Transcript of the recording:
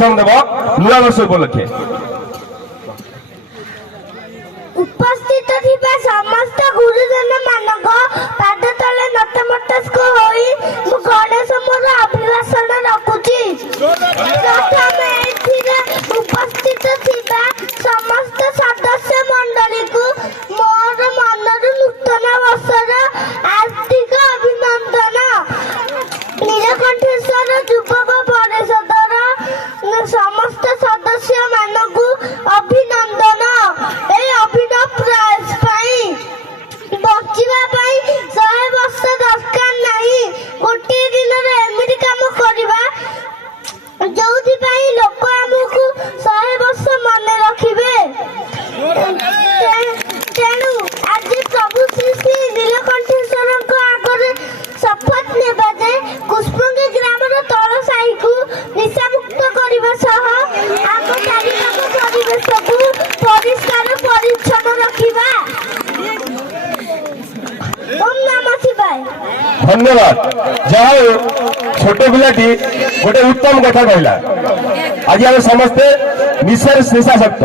भाषण देव नुआ वर्ष उपलक्षे। उपस्थित थिबा समस्त गुरुजन मानक पाद तले नतमस्तक होई मु गणेश मोर अभिभाषण रखुची। प्रथमे एथिरे उपस्थित थिबा समस्त सदस्य मंडली को मोर मनरु नूतन वर्षर हार्दिक अभिनंदन। नीलकंठेश्वर युवक परिषदर समस्त सदस्य मानकु अभिनंदन। ए अभिनव प्रयास पाई बचिबा पाई 100 वर्ष दरकार नहीं, गोटे दिन रे एमिति काम करबा जोथि पाई लोक हमकु 100 वर्ष मन रखिबे। तेणु आज प्रभु श्री श्री नीलकंठेश्वर आगे शपथ नेबा जे कुष्मंगी ग्रामर तल साही को निशा मुक्त करबा सह आम चारिपाख परिवेश को परिष्कार परिच्छन्न रखिबा। ओम नमः शिवाय। धन्यवाद। जहाँ छोटे पिलाटी गोटे उत्तम कथा कहला। आज आम समस्ते निशार निशाशक्त